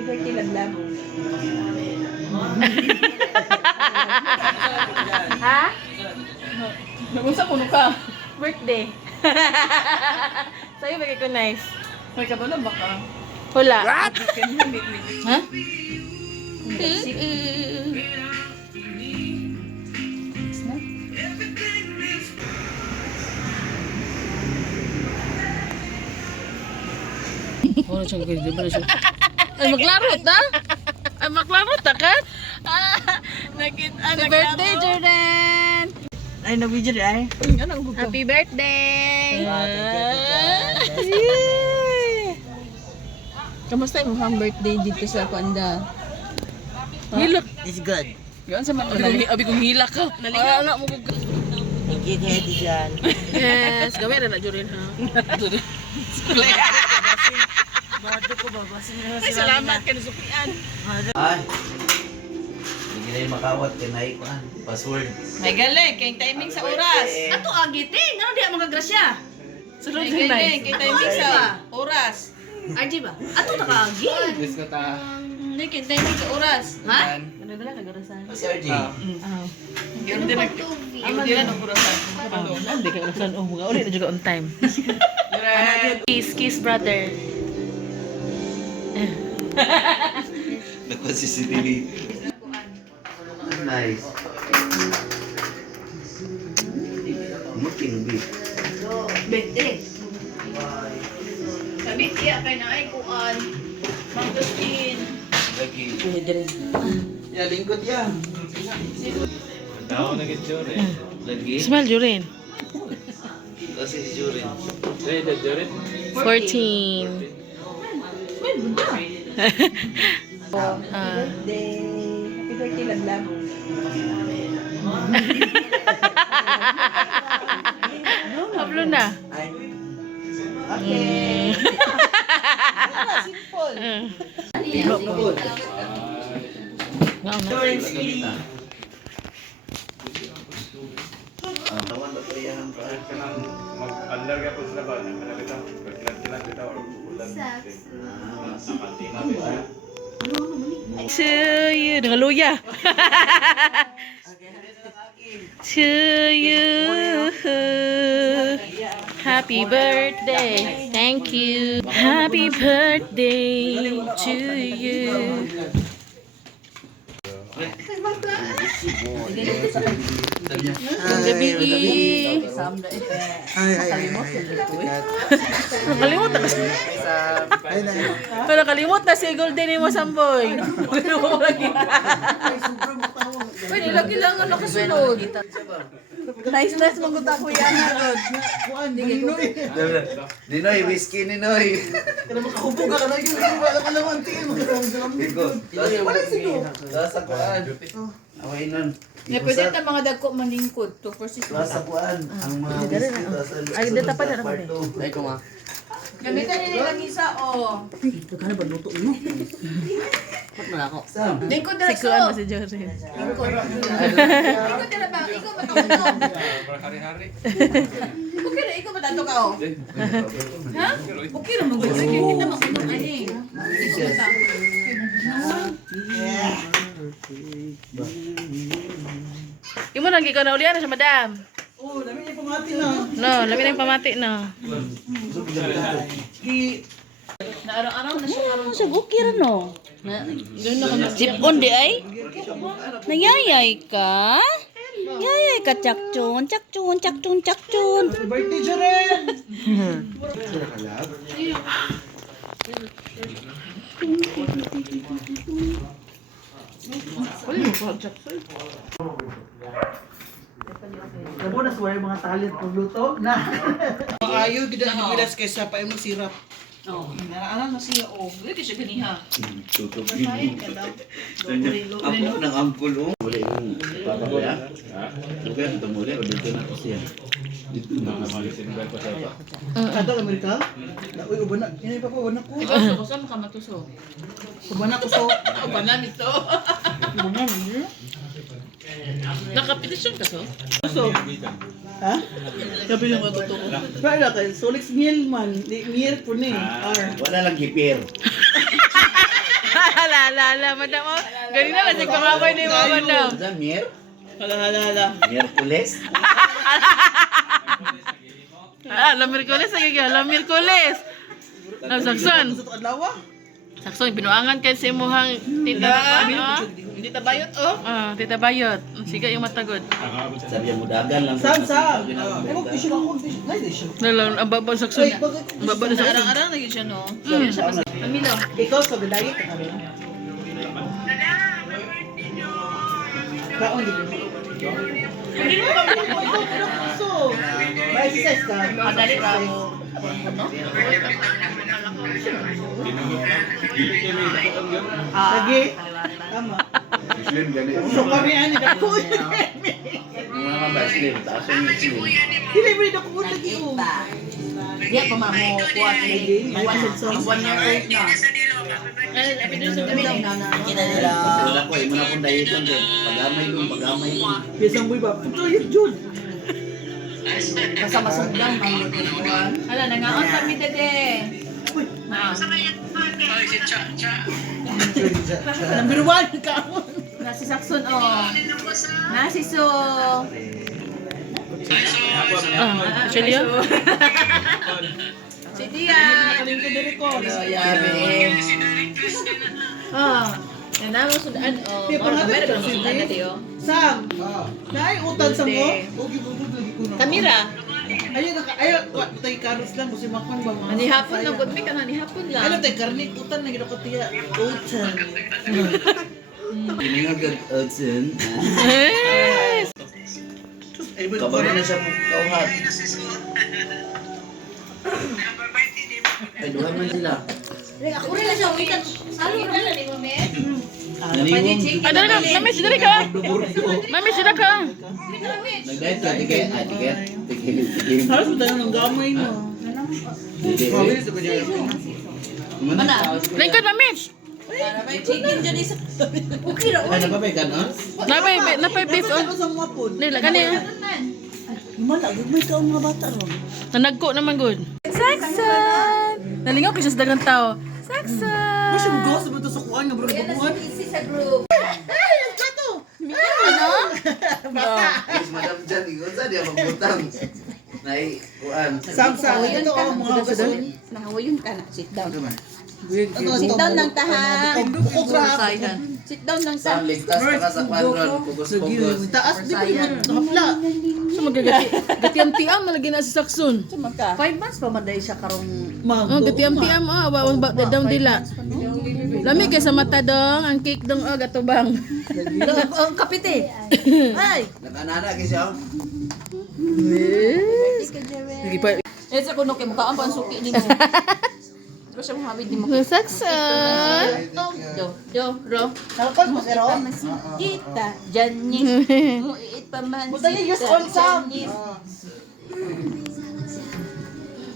Birthday laglag. Ha? Nag-unsa kuno ka? Birthday. Sa'yo ba ko nice? May kabalo ba ka? Hula. What? Ha? Oh, siya ganda ba siya? Ay maglarot na? Ay maglarot ta ka? Happy birthday, Jordan! Ay, nag-video ay. Happy birthday! Kamusta yung mga birthday dito sa Kwanda? Hilak. It's good. Yun sa mga Abi kong hilak ka. Ay, anak mo kong... Higit heady dyan. Yes, gawin na Jordan ha. Bato ko ba? Basin na Ay, salamat ka na sukian. Ay. Hindi na yung makawat. Kinay ko an. Password. May galing, kayong timing sa oras. Ato agiting, ano di ang mga grasya? Sunod May na galing, nice. kayong timing sa oras. RG ba? Ato nakagi. Hindi, kayong timing sa oras. Ha? Ano dala ka garasan? Si RJ. Yun din ang orasan. Hindi ka garasan. Oh, mga ulit na juga on time. Kiss, brother. Naka CCTV. Nice. Looking big. Bete. Sabi tiya kay na ay kuan. Mangustin. Lagi. Ya, lingkod yan. Tao na gitsure. Lagi. Smile, Jorin. Kasi si Jurin. Say that, Jorin. 14. Birthday. Happy birthday laglag. Pablo na. Okay. Simple. Nga na. Tawan na kaya ang Mag-andar ka po sa laban. Kilat-kilat kita or ulan. Sa kantina din. To you. Dengan luya. To you. Happy birthday. Thank you. Happy birthday to you. Gabi. Nakalimot na kasi. Nakalimot na si Golden mo Samboy. Pwede lagi lang ang nakasunod. Nice mong guta ko yan na Rod. Ninoy, whiskey Ninoy. Iko. Sa kuan. Away nun. Pwede na mga dagko maningkod. 2% Sa kuan. Ang mga whiskey. Ay, dito pa na kami. Ay, kuma. Gamitan nila lang isa o. Kano ba luto mo? Pat na ako. Sam. Lingkod na Sikuan mo so. si Jorin. Lingkod na ba? Ikaw ba ito? Hari-hari. Okay na, ikaw ba tato ka o? Ha? Okay na mag kita makunong ani. Imo nang gikaw na ulian sa madam. Oh, dami niya pamati na. No, labi na yung pamati na. Na araw-araw na siya araw. Sa bukir no. Sipon di ay? Nayayay ka? Yayay ka chakchon, chakchon, chakchon, chakchon. Birthday Jaren! Labo na suway mga talent pagluto na. Ayaw, gida ang bilas kaysa pa yung sirap. Oh, naraanan na siya o. Hindi siya ganiha. Tutup gini. Ako nang ampul oh. Boleh yung papa ko ya. Bukan tumuli o dito na ko siya. Dito na ko siya. Kada Amerika? Uy, uban na. Ini pa po, uban na ko. Ikaw sa kusa makamatuso. Uban na ko so. Uban na nito. Nakapetisyon ka so? So. Ha? Sabi nyo matutuko. Para kay Solix Miel man. Miel po ni. Wala lang gipir. Hala, madam. Oh. Ganina na siya kumabay ni mo, madam. Mier? Hala. Miyerkules? La Miyerkules lagi ka, la Miyerkules. Sakson. Gusto ka lawa? Sakson, binuangan kay sa imuhang tita. Hindi tabayot, oh. Tita Bayot. Sige yung matagod. Sabi mo dagan lang. Sam. Ay, mag-tissue lang ako. Tissue. Lalo, ang baba ng sakson. Ang baba ng sakson. Arang-arang na yun siya, no? Amilo. Ikaw sa bilayit ka rin. Kaon, di ba? Hindi mo kami ikaw pinapuso. May exercise ka. Madali ka mo. Lagi. Tama. Slim gani. So kami ani dako. Mga baslim, taas yung slim. Dili mo dako ko lagi ko. Diya pa mamo kuha Lagi. May exercise. 1 year old na. Kita nila. Wala ko, imo na kong dayiton din. Pagamay ko. Bisang boy ba? Puto yun, Jun. Basta masugdan man kuan. Hala, nangaon kami dede. Number 1 ka. Nasi sakson oh. Nasi so. Actually yun? Si Tia. Nakaling ka diri ko. Yan na mo sudan. Di, pangatid ka, Cindy. Sam. Naay utan sa mo. Ugi bubud lagi ko na. Kamira. Ayun, tay karos lang kasi makon ba mga. Ani hapon lang gud mi kana ni hapon lang. Ano tay karni utan na gid ko tiya. Utan. Ginigagad Hudson. Yes. Kabalo na siya mo kauhat. Ay, duha man sila. Ako rin na siya wikan. Salo ra na ni mo me. Naniwong. Ada na, mami sila ka. Mami sila ka. Nag-diet ka, tiket. Tiket. Halos mo tayo ng gamay mo. Dili. Mabilis na ba niya? Mana? Lingkod mami. Para may chicken dyan isa. Okay ra. Ay, napapay ka, no? Napay beef oh. Ano sa mga po? Nila kani. Malagod may ka mga bata ron. Nanagko naman good. Saksan. Nalingaw kasi sa dagang tao. Saksan. Mas yung gawas naman to sa kuhaan nga bro nabubuhan. Isi sa group. Ay, ang plato! Bata! Yes, Madam Jan, ikot sa dia magbutang. Nai, kuan. Samsang, ito ang mga kasun. Nahawayon ka na. Sit down. Sit down lang tahan. Sit down lang Sam, ligtas pa ka sa kwadron. Pugos-pugos. Taas di ko yung hapla. So magagati. Gatiam-tiam malagi na si Sakson. 5 months pa man dahil siya karong Oh, gatiam-tiam oh, bawang ba down dila. Lami kay sa mata dong, ang cake dong oh gatubang. ang kapite. Ay. Nakanana kasi siya. Sige pa. Eh sa kuno kay mukha ang pansuki din mo. Terus siya mahabid din mo. Sakson. Ro. Nakakal mo si Ron? Kita Janice. Muit pa man. Buta niya use all Sam.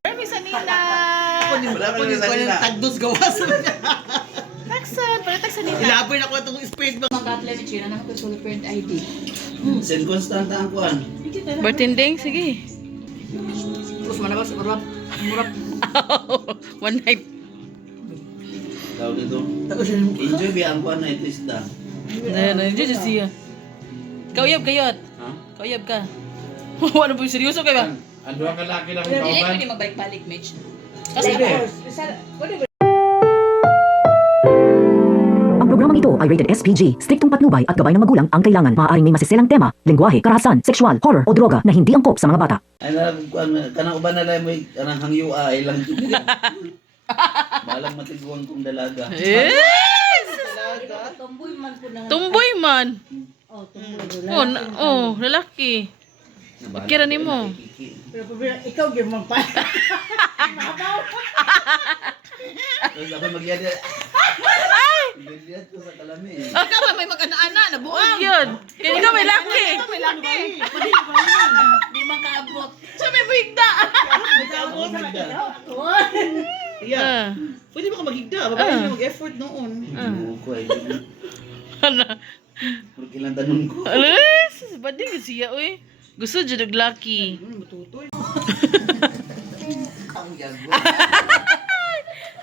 Permi sa nina. Wala pa rin sa nila. Tagdos gawas. Sakson, paretag sa nina. Ilaboy na ko itong space ba? Makatla ni China na ko sulod parent ID. Sen Constanta ang kuan. Bartending, sige. Terus mana ba sa murap? One night. Tawag dito. Tago siya. Enjoy ba ang kuan na at least da. Nandiyan siya. Kauyab kayot. Ha? Kauyab ka. Wala po yung seryoso kayo ba? Ang duha ka laki na Dili kauban. pwede magbalik-balik, Mitch. Ang programang ito ay rated SPG. Striktong patnubay at gabay ng magulang ang kailangan. Maaaring may masiselang tema, lengguwahe, karahasan, sexual, horror o droga na hindi angkop sa mga bata. Ay na kuan kanang uban na lang mo kanang hangyo ay lang. Balang matiguan kong dalaga. Yes! Tomboy man po na. Tumboy man. Oh, tomboy. Lalaki. Kira ni mo. Pero ikaw gimang pa. Tapos ako magyada. Magyada ko sa kalami. Ikaw ba may mag-ana-ana na buang? Yun. Kaya ikaw may laki. May laki. Di man kaabot. Siya may buhigda. Yeah. Pwede ba ka magigda? Babae na mag-effort noon. Ko ay. Ano? Porque lang tanong ko. Alas, bading siya, uy. Gusto dyan ng laki. Matutoy. Ang gago.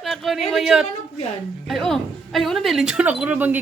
Ako ni Mayot. Manok yan. Ay, oh. Ay, una, dahil ako na banggi.